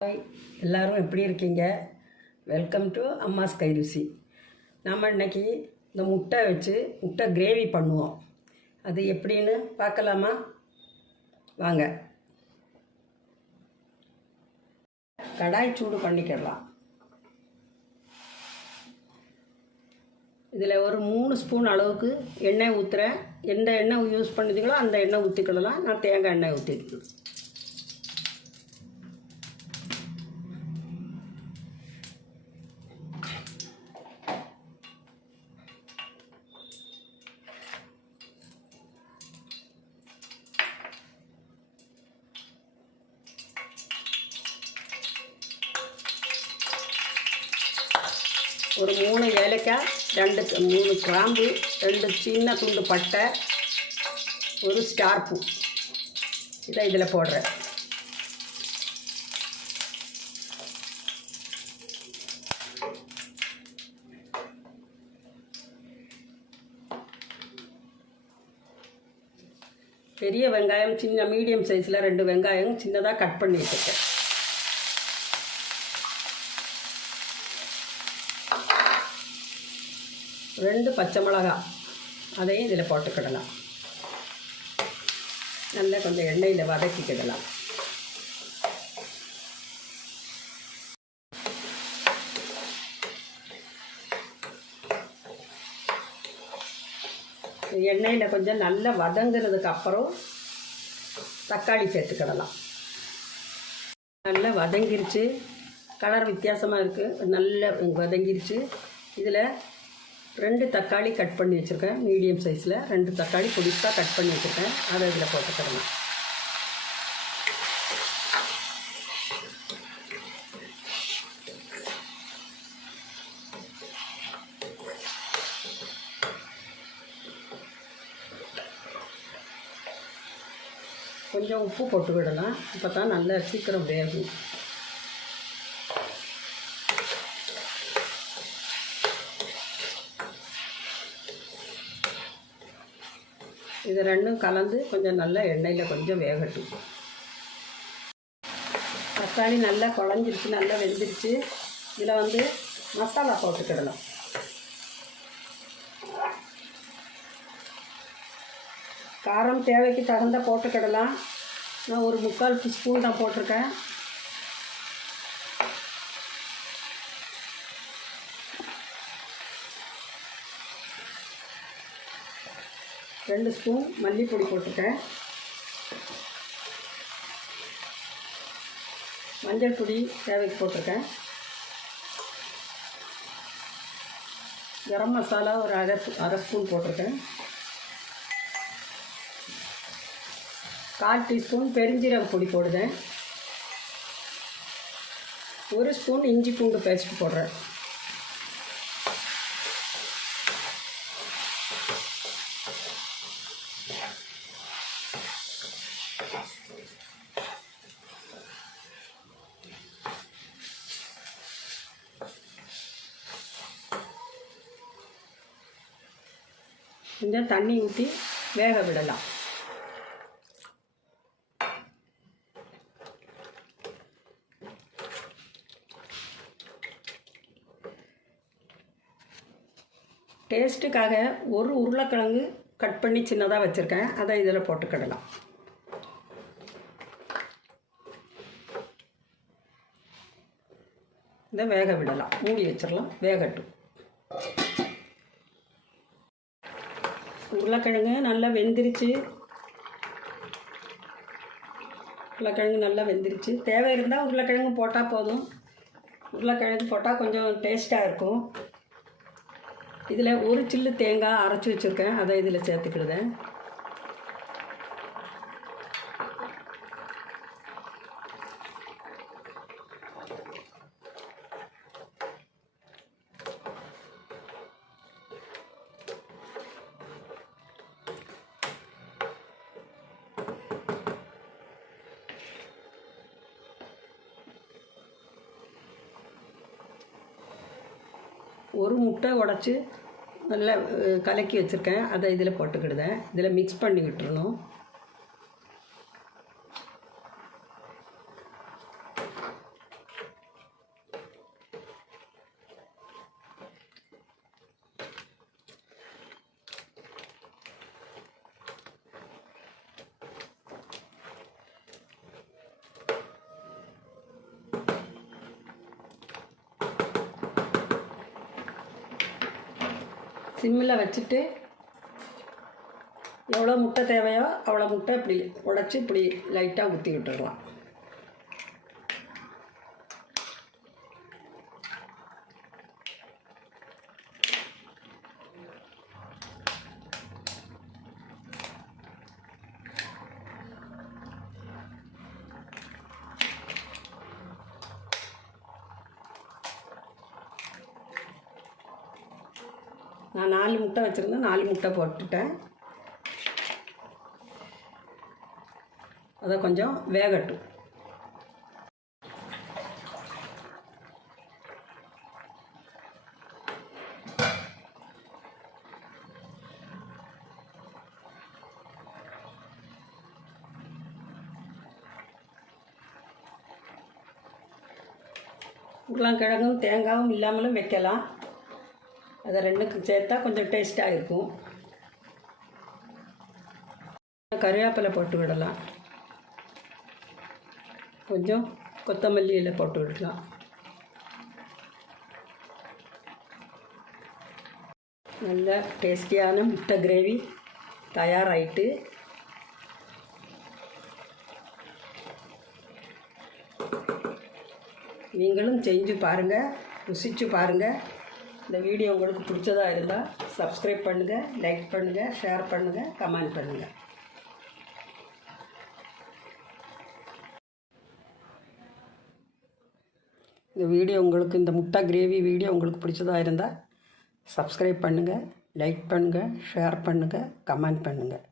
Hi, எல்லோரும் எப்படி இருக்கீங்க? Welcome to அம்மாஸ் Kairuchi. நாம் இன்றைக்கி இந்த முட்டை வச்சு முட்டை கிரேவி பண்ணுவோம். அது எப்படின்னு பார்க்கலாமா? வாங்க. கடாய் சூடு பண்ணிக்கிடலாம். இதில் ஒரு 3 ஸ்பூன் அளவுக்கு எண்ணெய் ஊற்றுறேன். எந்த எண்ணெய் யூஸ் பண்ணுறீங்களோ அந்த எண்ணெய் ஊற்றிக்கிடலாம். நான் தேங்காய் எண்ணெய் ஊற்றிருக்கேன். ஒரு 3 ஏலக்காய், 3 கிராம்பு, 2 சின்ன துண்டு பட்டை, ஒரு ஸ்டார் பூ இதை இதில் போடுறேன். பெரிய வெங்காயம் சின்ன மீடியம் சைஸில் 2 வெங்காயம் சின்னதாக கட் பண்ணி வச்சுருக்கேன். ரெண்டு பச்சை மிளகாய் அதையும் இதில் போட்டுக்கிடலாம். நல்லா கொஞ்சம் எண்ணெயில் வதக்கிக்கிடலாம். எண்ணெயில் கொஞ்சம் நல்லா வதங்குறதுக்கு அப்புறம் தக்காளி சேர்த்துக்கிடலாம். நல்லா வதங்கிருச்சு, கலர் வித்தியாசமாக இருக்குது, நல்லா வதங்கிருச்சு. இதில் 2 தக்காளி கட் பண்ணி வச்சுருக்கேன். மீடியம் சைஸில் 2 தக்காளி பொடிசாக கட் பண்ணி வச்சுருக்கேன். அதை இதில் போட்டுக்கிறேன். கொஞ்சம் உப்பு போட்டு விடலாம், அப்போ தான் நல்லா சீக்கிரம் வேகும். இது ரெண்டும் கலந்து கொஞ்சம் நல்லா எண்ணெயில் கொஞ்சம் வேகட்டும். தக்காளி நல்லா குழஞ்சிருச்சு, நல்லா வெந்துருச்சு. இதில் மசாலா போட்டுக்கிடலாம். காரம் தேவைக்கு தகுந்த போட்டுக்கிடலாம். நான் ஒரு 3/4 டீஸ்பூன் தான் போட்டிருக்கேன். ரெண்டு ஸ்பூன் மல்லிப்பொடி போட்டிருக்கேன். மஞ்சள் பொடி தேவைக்கு போட்டிருக்கேன். கரம் மசாலா ஒரு அரை ஸ்பூன் போட்டிருக்கேன். 1/4 டீஸ்பூன் பெருஞ்சீரக பொடி போடுதேன். 1 ஸ்பூன் இஞ்சி பூண்டு பேஸ்ட் போடுறேன். கொஞ்சம் தண்ணி ஊற்றி வேக விடலாம். டேஸ்ட்டுக்காக ஒரு உருளைக்கிழங்கு கட் பண்ணி சின்னதாக வச்சுருக்கேன். அதை இதில் போட்டுக்கிடலாம். இதை வேக விடலாம், மூடி வச்சிடலாம், வேகட்டும். உருளைக்கிழங்கு நல்லா வெந்துருச்சு. உருளைக்கிழங்கு நல்லா வெந்துருச்சு. தேவை இருந்தால் உருளைக்கிழங்கு போட்டால் போதும். உருளைக்கிழங்கு போட்டால் கொஞ்சம் டேஸ்ட்டாக இருக்கும். இதில் ஒரு சில்லு தேங்காய் அரைச்சி வச்சுருக்கேன். அதை இதில் சேர்த்துக்கிடுதேன். ஒரு முட்டை உடச்சி நல்லா கலக்கி வச்சுருக்கேன். அதை இதில் போட்டுக்கிடுதேன். இதில் மிக்ஸ் பண்ணி விட்டுறணும். சிம்மில் வச்சுட்டு எவ்வளோ முட்டை தேவையோ அவ்வளோ முட்டை இப்படி உடச்சி இப்படி லைட்டாக ஊற்றி விட்டுடலாம். நான் 4 முட்டை வச்சுருந்தேன், 4 முட்டை போட்டுட்டேன். அதை கொஞ்சம் வேகட்டும். உருளைக்கிழங்கும் தேங்காயும் இல்லாமலும் வைக்கலாம். அதை ரெண்டுக்கும் சேர்த்தா கொஞ்சம் டேஸ்ட்டாக இருக்கும். கறிவேப்பிலை போட்டு விடலாம், கொஞ்சம் கொத்தமல்லி இலை போட்டு விடலாம். நல்ல டேஸ்டியான முட்டை கிரேவி தயாராகிட்டு. நீங்களும் செஞ்சு பாருங்கள், ருசித்து பாருங்கள். இந்த வீடியோ உங்களுக்கு பிடிச்சதா இருந்தால் சப்ஸ்கிரைப் பண்ணுங்கள், லைக் பண்ணுங்கள், ஷேர் பண்ணுங்கள், கமெண்ட் பண்ணுங்கள். இந்த முட்டை கிரேவி வீடியோ உங்களுக்கு பிடிச்சதா இருந்தால் சப்ஸ்கிரைப் பண்ணுங்கள், லைக் பண்ணுங்கள், ஷேர் பண்ணுங்கள், கமெண்ட் பண்ணுங்கள்.